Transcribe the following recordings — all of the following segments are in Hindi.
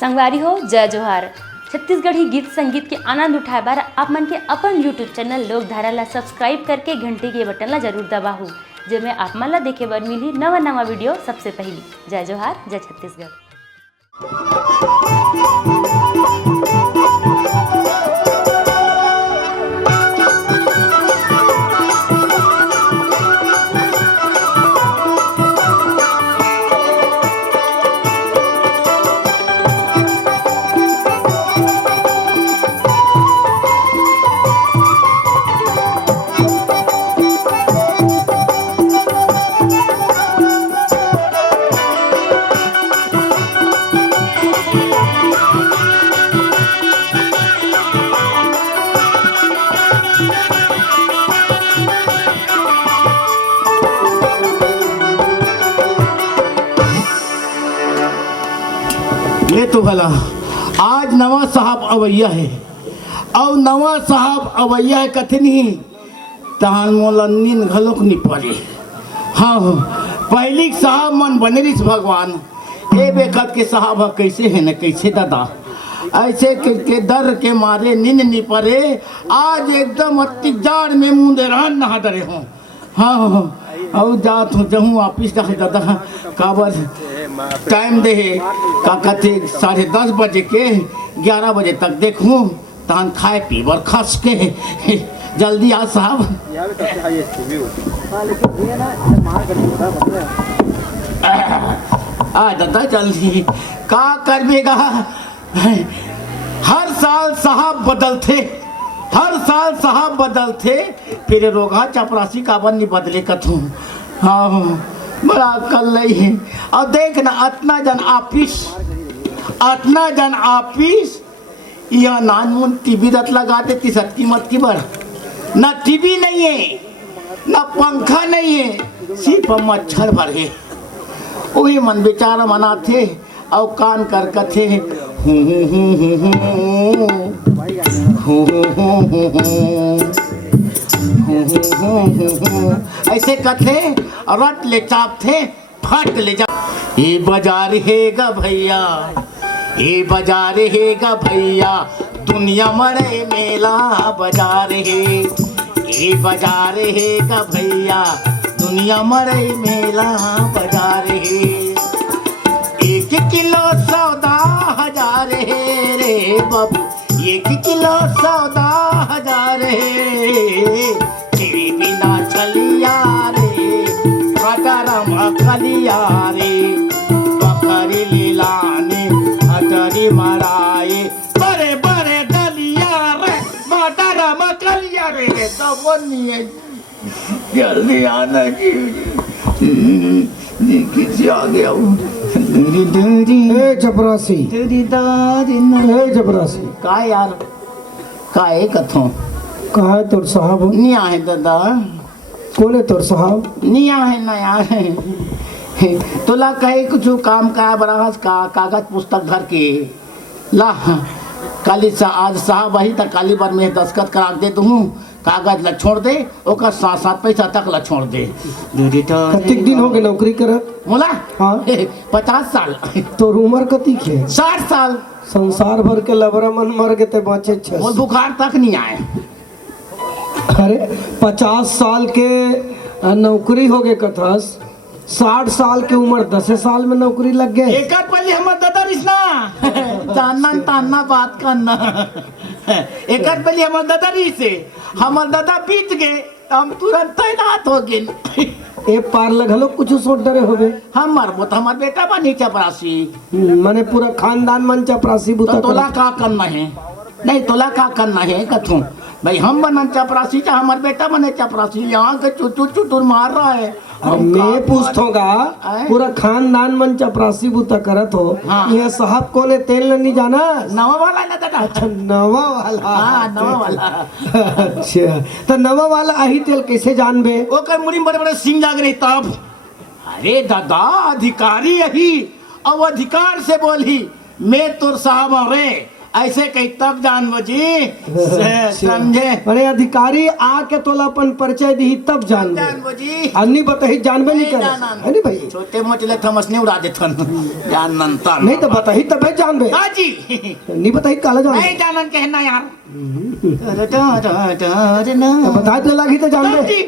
संगवारी हो जय जोहार। छत्तीसगढ़ी गीत संगीत के आनंद उठाए बार आप मन के अपन यूट्यूब चैनल लोकधारा ला सब्सक्राइब करके घंटी के बटन ला जरूर दबाहू, जेमे आप मन ला देखे बर मिली नवा नवा वीडियो सबसे पहली। जय जोहार, जय छत्तीसगढ़। ले तो भला आज नवा साहब अवैया है और नवा साहब अवैया है कथनी तहान मोला नींद घलोक नहीं पड़े। हाँ पहली साहब मन बनरिस भगवान ए बेखत के साहब कैसे है न कैसे दादा ऐसे के डर के मारे नींद नहीं पड़े। आज एकदम अति जाड़ में मुंह रहन नहा डरे हो। हाँ और जात हो जहूँ ऑफिस दादा काबर टाइम दे का कहते 10:30 बजे के 11 बजे तक देखूँ तान खाए पीबर खस के जल्दी आ साहब। आ दादा जल्दी का करबेगा। हर साल साहब बदलते, हर साल साहब बदलते फिर रोगा चपरासी काबर नहीं बदले कथूँ। हाँ बड़ा कल नहीं है और देख ना अतना जन ऑफिस यह नानमुन टीवी रत लगा देती सत्की मत की बर ना टीवी नहीं है ना पंखा नहीं है सिर्फ मच्छर भर है। वही मन बेचारा मनाते और कान कर कथे ऐसे कथे रट ले चाप थे फट ले जा। ये बाजार हैगा भैया, ये बाजार हैगा भैया, दुनिया मरे मेला बाजार है। ये बाजार हैगा भैया, दुनिया मरे मेला बाजार है। 1 किलो सौदा 1000 है रे बाबू, 1 किलो सौदा 1000 है। तेरी बिना चलिया रे कटरम कलिया रे, बकरी लीलाने हटरी मराए बड़े बड़े दलिया रे कटरम कलिया रे। तो बोलिए जल्दी आना जी किसी आ गया हूँ। चपरासी चपरासी का यार का है कथों कहा है तोर साहब? निया है दादा। कौन है तोर साहब? निया है ना यार तोला कहे कुछ काम का बड़ा का कागज पुस्तक घर के ला काली आज साहब वही तक काली बार में दस्खत करा दे दूँ कागज ला छोड़ दे ओकर 7 पैसा तक ला छोड़ दे। कतिक दिन हो गए नौकरी करत मोला? हाँ 50 साल। तोर उम्र कतिक है? 60 साल। संसार भर के लबरा मन मर गए ते बचे 6। वो बुखार तक नहीं आए। अरे 50 साल के नौकरी हो गए कथस, 60 साल के उम्र 10 साल में नौकरी लग गए। एक पहले हमार दादा रिश्ना जानना तानना बात करना। एक पहले हमार दादा रिश्ते हमार दादा बीत गए हम तुरंत तैनात हो गए। ए पार लगलो कुछ सोच डरे होबे। हमार वो तो हमार बेटा बनी चपरासी। माने पूरा खानदान मन चपरासी बुता। तो तोला का करना है? नहीं तोला का करना है कथूँ भाई हम बनन चपरासी चाहे हमार बेटा बने चपरासी। यहाँ के चुटुर मार रहा है। मैं पूछतोगा पूरा खानदान मन चपरासी बुता करत हो। हाँ। ये साहब कौन है तेल नहीं जाना? नवा वाला ना दादा। अच्छा नवा वाला। हाँ नवा वाला। अच्छा तो नवा वाला आही तेल कैसे जानबे? ओकर मुड़ी में बड़े बड़े सिंह जाग रहे तब। अरे दादा अधिकारी यही अब अधिकार से बोली मैं तोर साहब रे ऐसे कही तब जानबो जी समझे। अरे अधिकारी आके तोला अपन परिचय दी तब जानबे। जानबो जी अन्नी बताही जानबे नहीं करे जाना है नहीं भाई। छोटे मोटे ले थमस नहीं उड़ा देथन जाननता नहीं तो बताही तबे जानबे। हाँ जी नहीं बताही काला जानबे। नहीं जानन कहना यार बता दे लगी तो जानबे। जी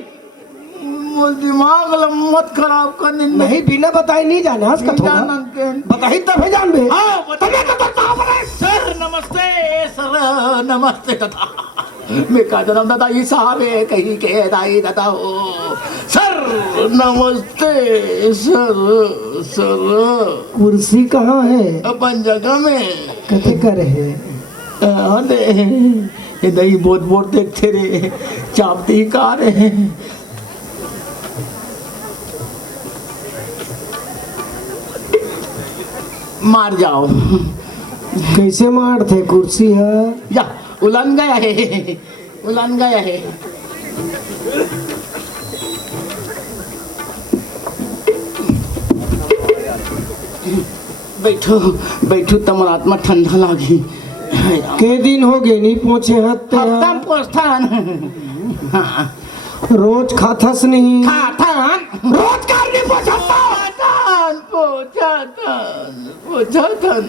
मोर दिमाग मत खराब करने नहीं बिना बताए नहीं जाने हंस का थोड़ा जानन के बताही तबे जानबे। हाँ तमें तो बताओ बड़े सर नमस्ते दादा मेरा जन्म दादा ही साहब है कहीं के दाई दादा हो सर नमस्ते सर सर कुर्सी कहाँ है अपन जगह में कथे करे है अरे ये दही बहुत बहुत देखते रे चापती का रे मार जाओ कैसे मार थे कुर्सी है या उलन गया है उलन गया है बैठो बैठो तमर आत्मा ठंडा लागी के दिन हो गए नहीं पहुंचे हत्ते हफ्ता पोस्थान हाँ रोज खाथस नहीं खाथान रोज कार नहीं पहुंचाता पोछाथन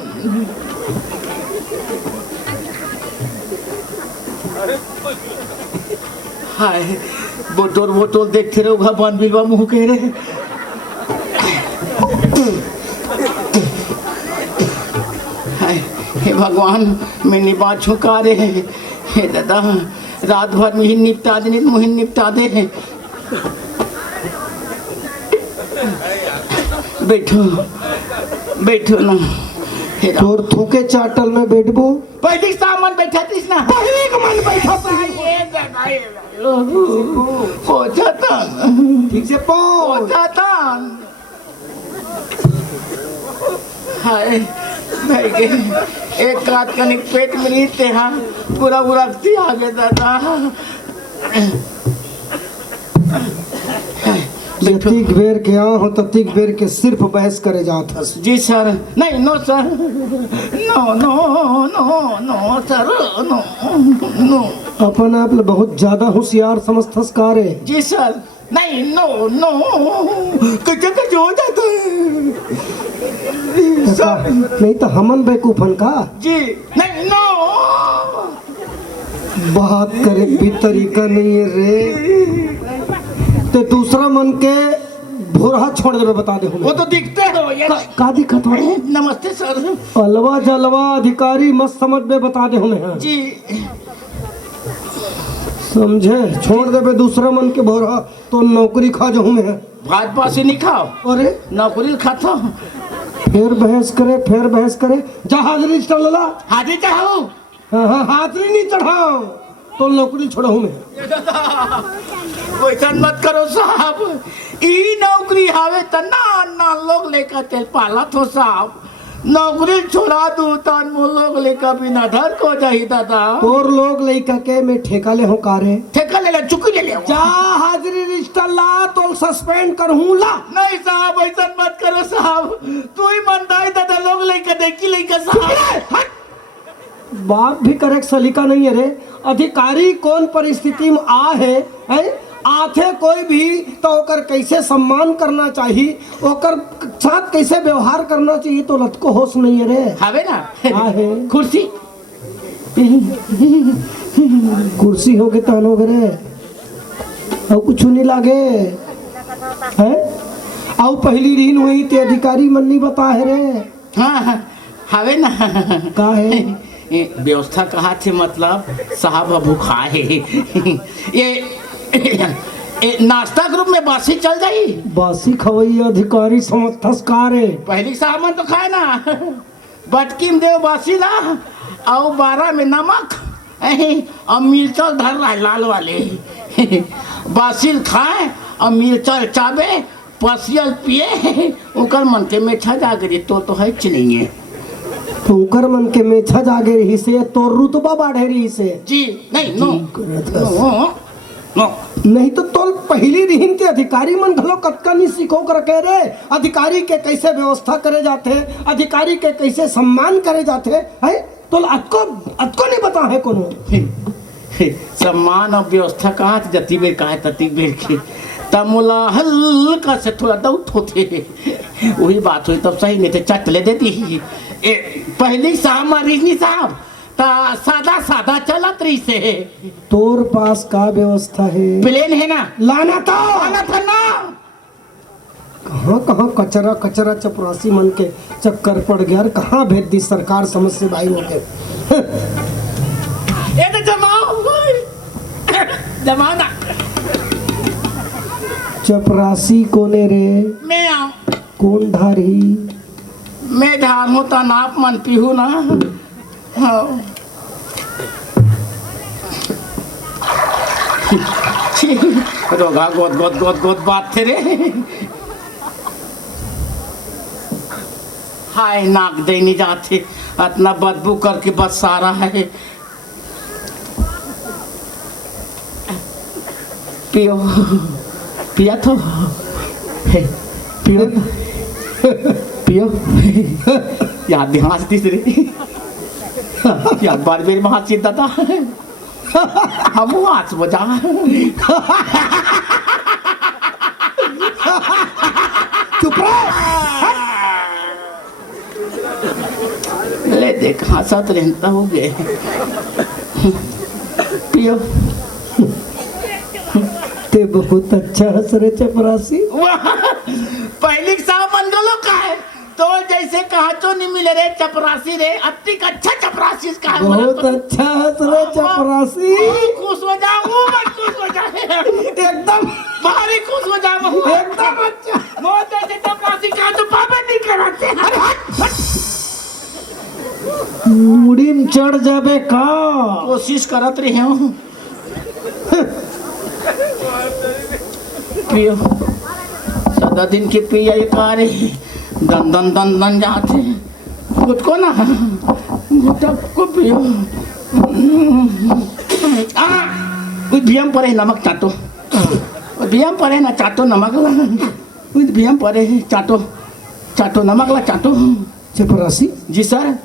हाय बोतल बोतल देखते रहो भगवान बिलवा मुँह कह रहे हाय हे भगवान मैं निभा छुका रहे हे दादा रात भर में ही निपटा दे मुझे निपटा दे बैठो बैठो ना तोर थूके चाटल में बैठबो पहली सामान बैठा थी ना पहले का मन बैठा पोछा था ठीक से पहुंच पोछा था हाय भाई के एक रात का निक पेट में नहीं थे हाँ पूरा पूरा आ गया दादा जतिक बेर के आ हो ततिक बेर के सिर्फ बहस करे जात हस जी सर नहीं no sir no no no no sir no no अपन आप ले बहुत ज्यादा होशियार समझथस कारे जी सर नहीं नो नो कुछ हो जाता है सर नहीं तो हमन बेकूफन का जी नहीं नो बात करे भी तरीका नहीं है रे ते दूसरा मन के भोरहा छोड़ देवे बता दे वो तो दिखते हो ये का दिक्कत हो रे नमस्ते सर अलवा जलवा अधिकारी मत समझ में बता दे हमें जी समझे छोड़ देवे दूसरा मन के भोरहा तो नौकरी खा जो हमें भाजपा से नहीं खाओ अरे नौकरी खाता फिर बहस करे जा हाजिरी चढ़ ला हाजी चाहो हाँ हाजिरी नहीं चढ़ाओ तो नौकरी छोड़ा हूँ मैं वैसा मत करो साहब ई नौकरी हावे त ना ना लोग लेकर तेल पाला तो साहब नौकरी छोड़ा दू तन वो लोग लेकर बिना धर को जाही दादा और लोग लइका के मैं ठेका ले हूँ कारे ठेका ले चुकी ले जा हाजिरी रिश्ता ला तो सस्पेंड कर हूँ ला नहीं साहब ऐसा मत करो साहब तू ही मनदाई दादा लोग लेकर देखी लेकर साहब बात भी करेक्ट सलीका नहीं है रे अधिकारी कौन परिस्थिति में आ है आथे कोई भी तो ओकर कैसे सम्मान करना चाहिए ओकर साथ कैसे व्यवहार करना चाहिए तो लत को होश नहीं है रे हावे ना आहे कुर्सी कुर्सी हो के तानो रे और कुछ नहीं लागे है और पहली रीन हुई ते अधिकारी मन नहीं बता है रे हाँ हावे ना का है व्यवस्था कहा थे मतलब साहब भूखा है ये नाश्ता ग्रुप में बासी चल जाई बासी खवैया अधिकारी समझथस कारे पहली सामान तो खाए ना बटकी में देव बासी ला और 12 में नमक और मिर्चल धर रहा है लाल वाले बासिल खाए और मिर्चल चाबे पसियल पिए उकर मन के मीठा जागरी तो है नहीं है तो उकर मन के मेछा जागे रही से तो रुतबा बढ़े रही से जी नहीं नो नो नो नहीं तो तोल पहली रिहिन के अधिकारी मन घलो कतका नहीं सीखो कर के रे अधिकारी के कैसे व्यवस्था करे जाते अधिकारी के कैसे सम्मान करे जाते है तो अतको नहीं बता है कोनो। सम्मान और व्यवस्था कहाँ से जती बेर कहा तती बेर के तब मोला हल्का से थोड़ा डाउट होते वही बात हुई तब सही नहीं थे चट ले देती पहली साहब मरीजनी साहब ता सादा सादा चलत रही से। तोर पास का व्यवस्था है? प्लेन है ना लाना था ना कहाँ कहाँ कचरा कचरा चपरासी मन के चक्कर पड़ गया, कहाँ भेज दी सरकार समझ से भाई हो गए। ये तो जमाओ ना चपरासी कोने रे? मैं आऊं कौन ढारी? मैं ढार हूँ तो नाप मन पीहू ना। हाँ रोगा गोद गोद गोद गोद बात थे रे। हाय नाक दे नहीं जाते इतना बदबू करके बस सारा है। पियो पिया तो पियो पियो याद ध्यान तीसरी याद बार मेरी महा चिंता था हम हाथ बजा चुप ले देख हंसत रहता हो गए। पियो ते बहुत अच्छा हंस रहे चपरासी। पहली साहब मन गलो का है तो जैसे कहा तो नहीं मिले रे चपरासी रे अतिक अच्छा चपरासी का है। बहुत अच्छा हंस रहे चपरासी। खुश हो जाऊं मैं खुश हो जाए एकदम भारी खुश हो जाऊं एकदम अच्छा। बहुत ऐसे चपरासी का तो पापा नहीं कराते। मुड़ी में चढ़ जाबे का कोशिश करत रही हूँ। पियो सदा दिन के पिया ये कारे दन दन दन दन जाते खुद को ना घुटक को पियो। भीम परे नमक चाटो भीम परे ना चाटो नमक भीम परे चाटो चाटो नमक ला चाटो। चपरासी जी सर।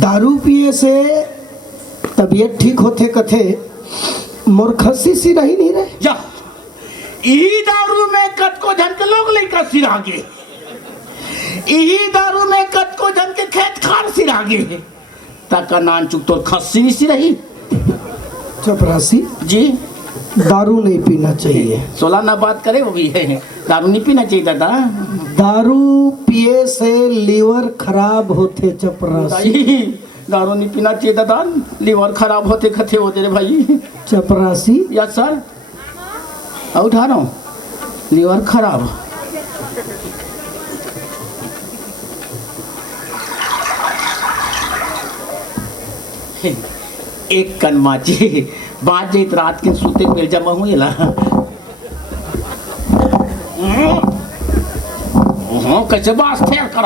दारू पिए से तबीयत ठीक होते कथे मोर खस्सी सी रही नहीं रहे जा यही दारू में कत को झन के लोग लेकर सिरागे यही दारू में कत को झन के खेत खार सिरागे तक नान चुक तो खस्सी सी रही। चपरासी जी दारू नहीं पीना चाहिए। 16 ना बात करे वो भी है दारू नहीं पीना चाहिए दादा। दारू पिए से लीवर खराब होते चपरासी। दारू नहीं पीना चाहिए दादा लीवर खराब होते कथे होते रे भाई। चपरासी यस सर उठा रहा हूँ लीवर खराब। एक कन माची बात जैत रात के सूते मिल जमा हुई ला कैसे बात थे कर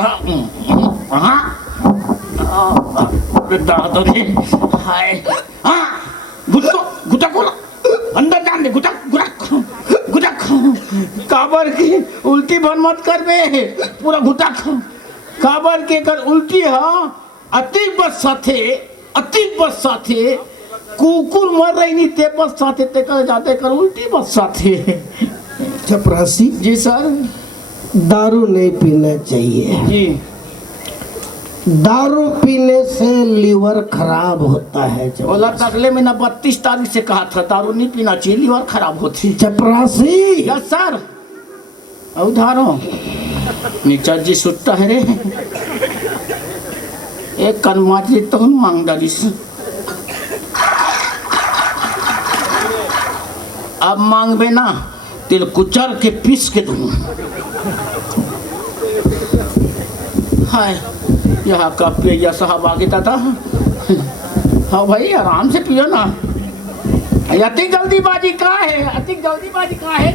हाय हाँ गुटक अंदर जान दे गुटक गुटक गुटक काबर की उल्टी बन मत कर बे पूरा गुटक काबर के कर उल्टी हाँ अतिक बस साथे कुकुर मर रही नहीं ते बस साथे ते कर जाते कर उल्टी बस साथे। चपरासी जी सर। दारू नहीं पीना चाहिए जी। दारू पीने से लीवर खराब होता है। बोला अगले महीना 32 तारीख से कहा था दारू नहीं पीना चाहिए लीवर खराब होती। चपरासी यस सर उधारो नीचा जी सुट्टा है रे एक कनमाची तो मांग डालिस अब मांगबे ना तिल कुचर के पीस के दूं। हाय यहाँ का पिया साहब आगे था। हाँ भाई आराम से पियो ना अति जल्दीबाजी का है अति जल्दीबाजी का है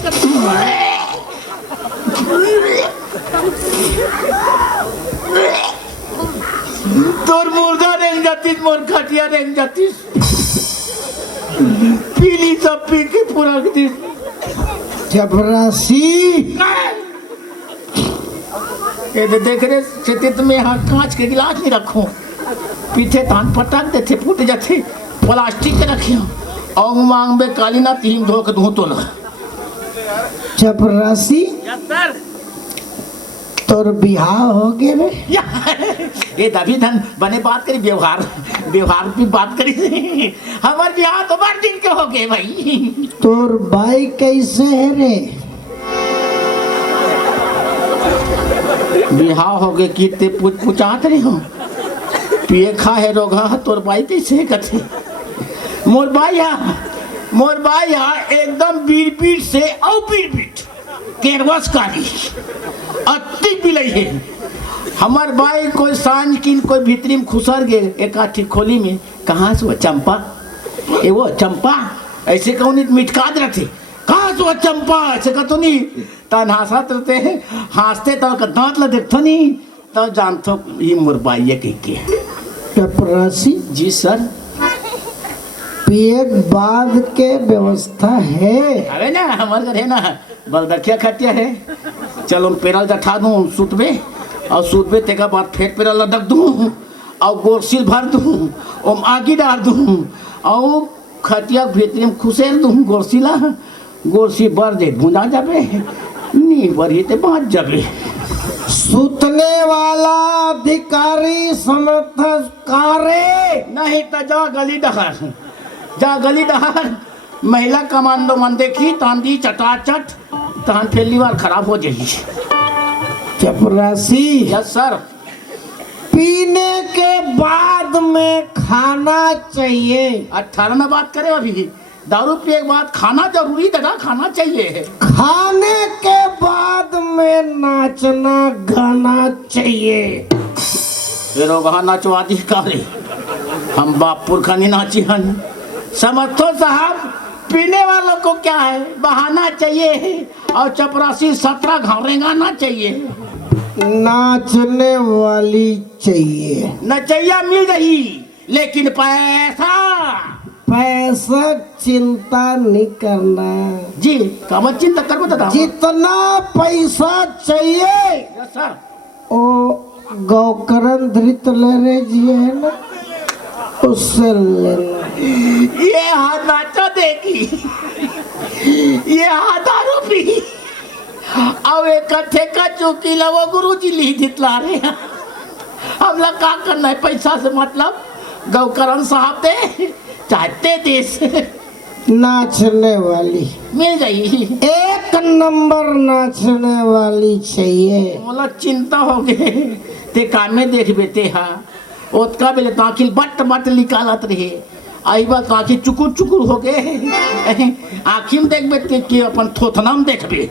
तोर मुर्दा रेंग जातीस मोर खटिया रेंग जातीस पीली सब पी के पूरा दिन। चपरासी ये देख रहे स्थिति में यहाँ कांच के गिलास नहीं रखो पीछे तान पटक देते फूट जाते प्लास्टिक के रखियो और मांग में काली ना तीन धो के धो तो ना चपरासी तोर बिहार हो गए रे। ये दबी धन बने बात करी व्यवहार व्यवहार की बात करी हमारे बिहार तो बार दिन के हो गए भाई। तोर भाई कैसे है रे? बिहार हो गए कितने पूछात रही हो पिए खा है रोगा तोर भाई कैसे कथे मोर भाई एकदम बीड़ से और बीड़ केरवस कारी अति पिलई है हमार भाई कोई सांझ की कोई भीतरी में खुसर गए एक आठी खोली में कहाँ से वो चंपा ये वो चंपा ऐसे कौन मिटकाद रखते कहाँ से वो चंपा ऐसे कहते नहीं तन हंसते हंसते तो दांत ला देखते नहीं तो जानते ये मोर भाई है के चपरासी जी सर पिए बाद के व्यवस्था है। अरे ना हमारे घर है ना बलदखिया खटिया है चलो पेरल जठा दूँ सूतबे और सूतबे तेका बाद फिर पेरल लटक दूँ और गोरसिल भर दूँ और आगी डाल दूँ और खटिया भीतरी में खुसेल दूँ गोरसी बर दे भुंजा जाबे नी बरी ते बाँच जाबे। सुतने वाला अधिकारी समर्थकारे नहीं तो जा गली डहर महिला कमांडो मन देखी तांदी चटाचट तान फैलीवार खराब हो जाएगी। चपरासी यस सर पीने के बाद में खाना चाहिए। 18 में बात करें अभी दारू पिए के बाद खाना जरूरी दादा खाना चाहिए। खाने के बाद में नाचना गाना चाहिए। फिर वहाँ नाचवादी काले हम बाप पुरखा नहीं नाची हन समझो साहब पीने वालों को क्या है बहाना चाहिए और चपरासी 17 घावरे गाना चाहिए। नाचने वाली चाहिए। नचैया मिल रही लेकिन पैसा चिंता नहीं करना जी कम चिंता कर बता जितना पैसा चाहिए यस सर ओ गौकरण धृत ले जी है ना उससे लेना। ये हाथ नाचा देगी ये दारू पी अब एक कट्ठे का चौकी लवो गुरुजी ली जितला रहे हम लोग का करना है पैसा से मतलब गौकरण साहब दे चाहते देश नाचने वाली मिल गई 1 नंबर नाचने वाली चाहिए। बोला चिंता हो गए ते काम में देख बेते हाँ ओतका बेले ताकिल बट निकालत रहे आई बात आँखी चुकुर हो गए आँखी में देख बेते कि अपन थोथना में देखबे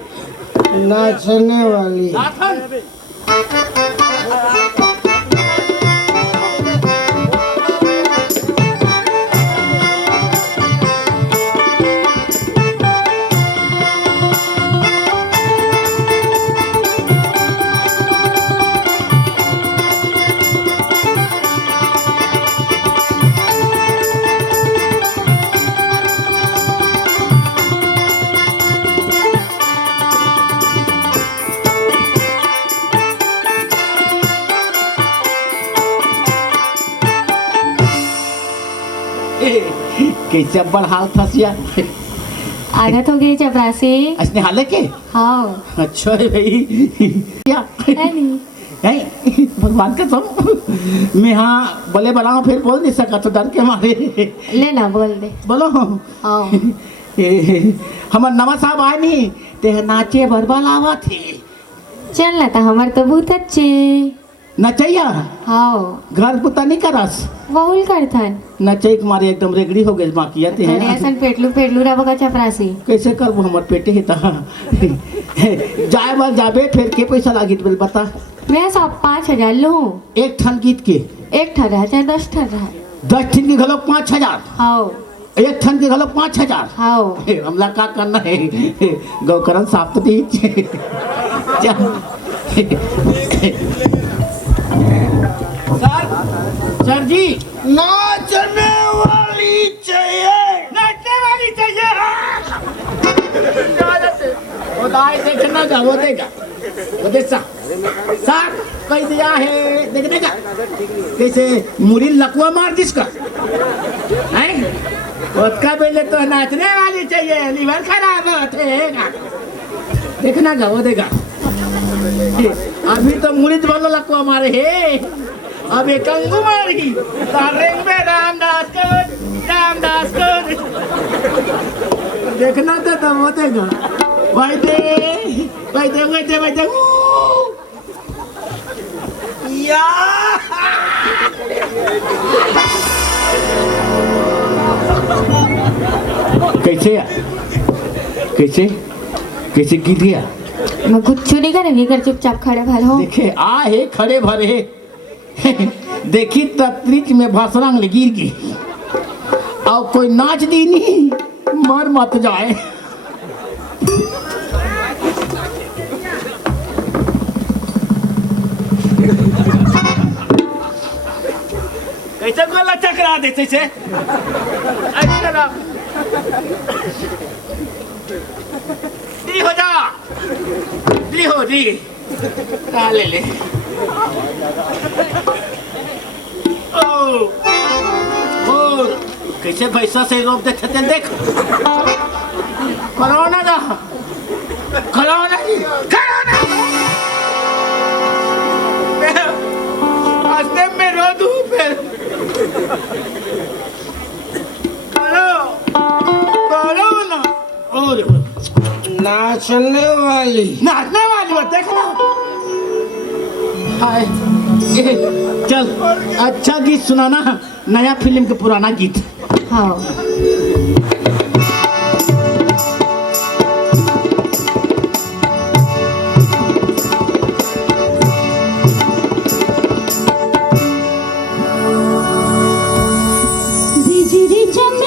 नाचने वाली कैसे बड़ हाल फंसिया आदत हो गई चपरासी। असने हाल के हाँ अच्छा है भाई क्या है नहीं नहीं भगवान का तुम मैं हाँ बोले बनाओ फिर बोल नहीं सका तो डर के मारे लेना बोल दे बोलो हाँ हमार नवा साहब आए नहीं ते नाचे बरबाल आवा थे चल ना था हमार तो बहुत अच्छे नचैया हाँ घर पुता नहीं करस बहुल करथन नचै के मारे एकदम रेगड़ी हो गए बाकी आते अरे हैं ऐसन पेटलू रहा बगा चपरासी कैसे करबो हमार पेटे ही ता जाए बार जाबे फिर के पैसा लागित बोल बता मैं सब 5,000 लूँ एक ठन गीत के 1 ठन रहा चाहे 10 ठन रहा 10 ठन की घलो 5,000 हाँ एक ठन की घलो 5,000 हाँ हमला का करना है गौकरण साफ तो दी सर जी नाचने वाली चाहिए। नाचने वाली चाहिए वो दाई देखना का वो देगा वो देख सा साग कई दिया है देख देगा कैसे मुरी लकवा मार जिसका हैं उसका पहले तो नाचने वाली चाहिए लीवर खराब होगा देखना गा वो देगा अभी तो मुरीद वाला लकवा मारे है अब एक कंगू मारी तारेंग में रामदास को देखना तो वो देगा भाई दे या कैसे गिर गया मैं कुछ नहीं करेंगे कर चुपचाप खड़े भर हो देखे आ है खड़े भरे देखी तत्रीच में भसरंग गिर गई और कोई नाच दी नहीं मर मत जाए कैसे गोला चकरा देते से अच्छा दी हो जा दी ले ओ कैसे पैसा से रोक देते थे देख कोरोना जा कोरोना रास्ते में रो दूं फिर कोरोना और नाचने वाली बात देखना हाय चल अच्छा गीत सुनाना नया फिल्म के पुराना गीत हाँ बिजली चमके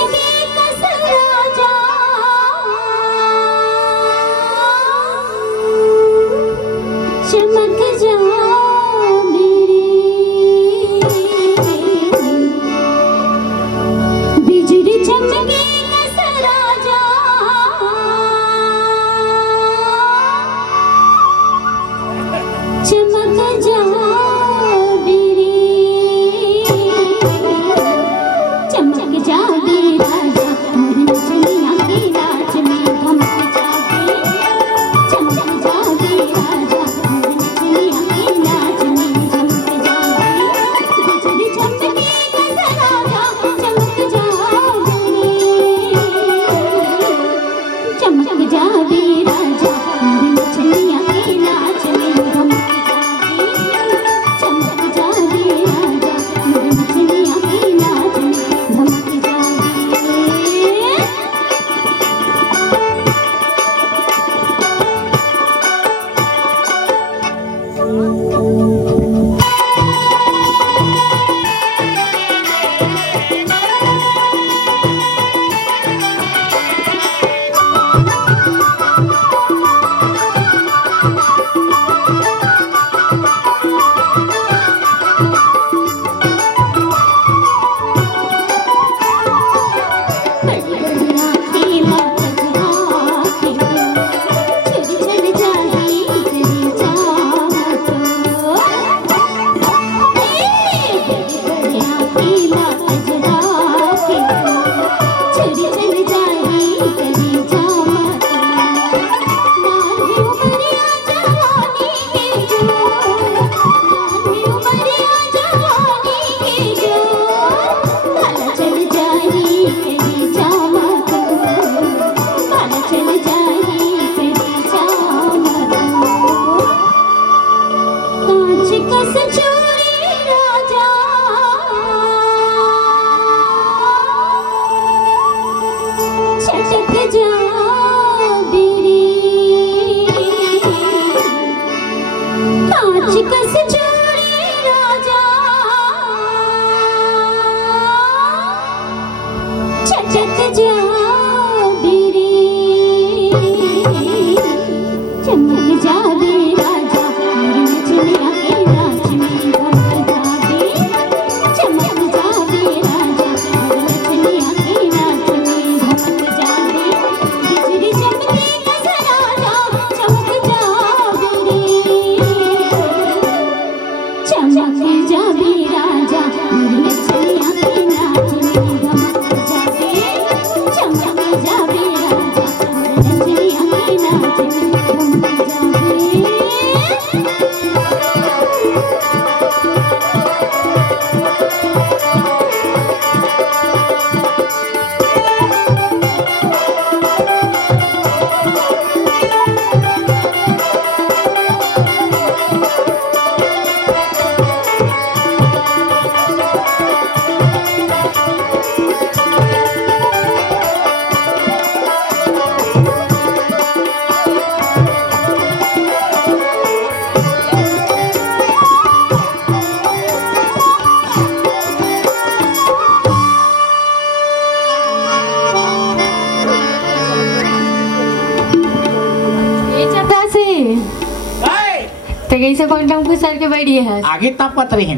आगे से कौन टम सर के बैठिए है आगे तापत रहे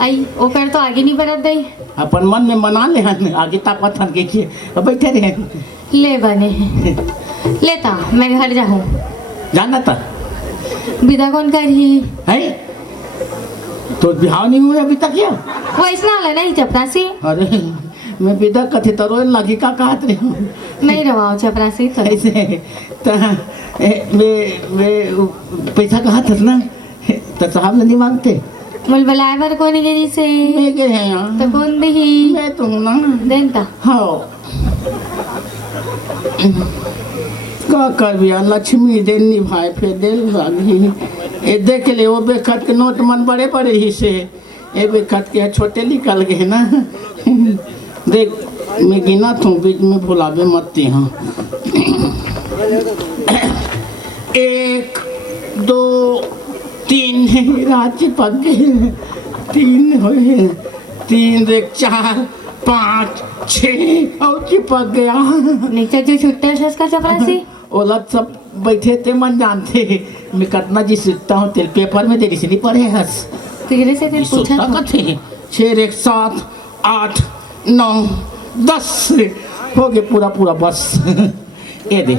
आई ओकर तो आगे नहीं बढ़त दई अपन मन में मना ले हन आगे तापत हन के बैठे रहे ले बने लेता मैं घर जाऊँ जाना था विदा कौन करी है तो बिहाव नहीं हुए अभी तक क्या वैसना वाला नहीं चपरासी अरे मैं विदा कथे तो रोए लगी का कहत रही हूँ नहीं रवाओ चपरासी तो ऐसे मैं पैसा कहा था ना तो साहब नहीं मांगते मुल बलाए भर कोनी गिरी से मैं गए हैं यहाँ तो कौन दही मैं तो हूँ ना देनता हाँ का कर बिया लक्ष्मी देनी भाई फिर दे लगी ए देख ले वो बेखत के नोट मन बड़े बड़े ही से ए बेखत के छोटे निकल गए ना देख मैं गिना तू बीच में भुलावे मत हाँ 1 2 3 रात चिपक गए 3 हुए 3 देख 4 5 6 और चिपक गया नीचे जो छुट्टे है उसका चपरासी औलत सब बैठे थे मन जानते मैं कितना जी सीखता हूँ तेल पेपर में तेरी से नहीं पढ़े हंस तेरे से तेरे पूछा सोचता कथे 6 1 7 8 9 10 हो गए पूरा पूरा बस ये दे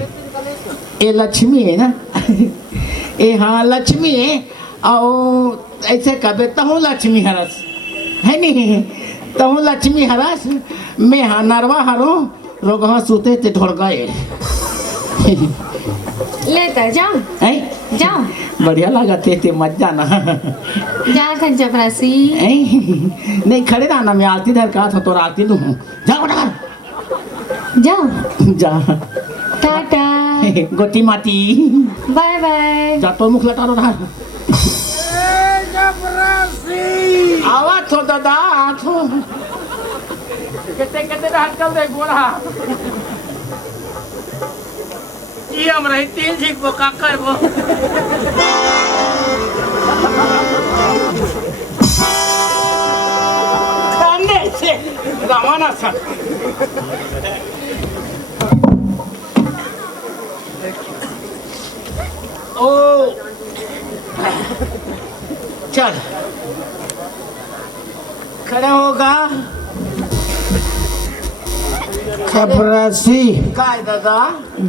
ये लक्ष्मी है ना ये हाँ लक्ष्मी है और ऐसे कबे तहूँ लक्ष्मी हरस है नहीं तहूँ लक्ष्मी हरस मैं हाँ नरवा हरो रोगवा सूते ते ढोल गए लेता जाओ जाओ बढ़िया लगा थे मत जाना जा खन चपरासी नहीं खड़े रहना मैं आरती धर का था तो आरती दूँ जाओ जाओ जा टाटा गोटी माटी बाय बाय जा तो मुख लटा रहा आवा तो दादा तो कितने हाथ चल रहे बोला ये हम रहे 3 झीक वो का कर वो खाने से रवाना सर ओ चल खड़ा होगा चपरासी काय दादा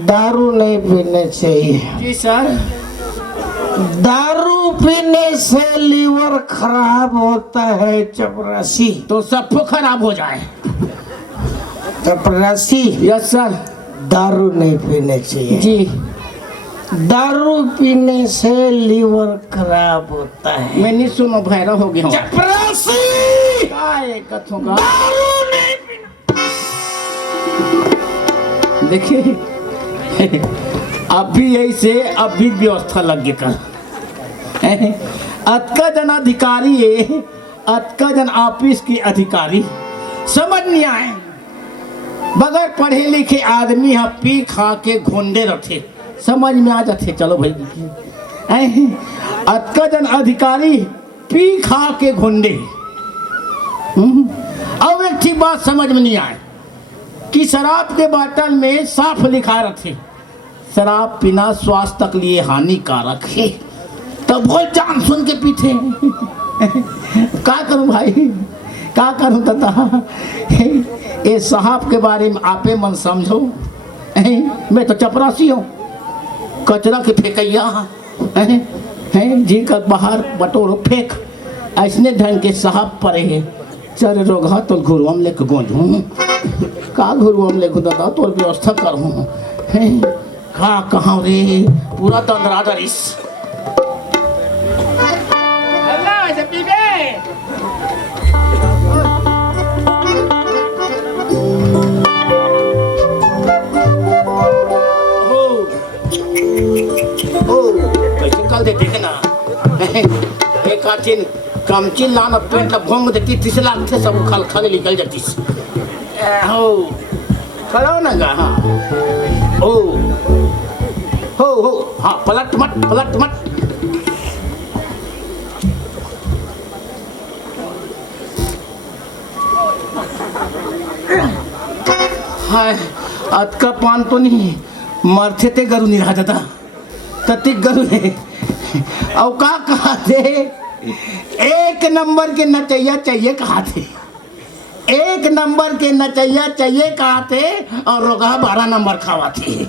दारू नहीं पीने चाहिए जी सर दारू पीने से लीवर खराब होता है चपरासी तो सबको खराब हो जाए चपरासी यस सर दारू नहीं पीने चाहिए जी दारू पीने से लीवर खराब होता है मैं नहीं सुनो भैरव हो गया चपरासी काय कथों का दारू नहीं पीना देखिए अभी ऐसे अभी व्यवस्था लग गया अतका जन अधिकारी है अतका जन ऑफिस के अधिकारी समझ नहीं आए बगैर पढ़े लिखे आदमी यहाँ पी खा के घोंडे रखे समझ में आ जाते चलो भाई अतका जन अधिकारी पी खा के घोंडे अब एक ठीक बात समझ में नहीं आए कि शराब के बोतल में साफ लिखा रखे शराब पीना स्वास्थ्य तक लिए हानिकारक है तो बहुत जान सुन के पीते क्या करूं भाई क्या करूं तथा ये साहब के बारे में आपे मन समझो मैं तो चपरासी हूँ कचरा के फेंकैया है जी का बाहर बटोरो फेंक ऐसने ढंग के साहब पड़े हैं चल रोगा तो घुरुआम लेके गोंजूँ का घुरुआम लेके दादा तो व्यवस्था करूँ का कहाँ रे पूरा तंद्रा दरिस कल देते हैं ना एक आथिन कमचिन लाना पेट ला भोंग देती तीसरे लाख से सब खल खल निकल जाती हो खड़ो ना गा हाँ हो हाँ पलट मत हाय अतका पान तो नहीं मरते ते गरु नहीं रहा दादा ततिक गरु है और का कहा थे, एक नंबर के नचैया चाहिए कहा थे, एक नंबर के नचैया चाहिए कहा थे, और रोगा 12 नंबर खावा थे।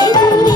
Thank you.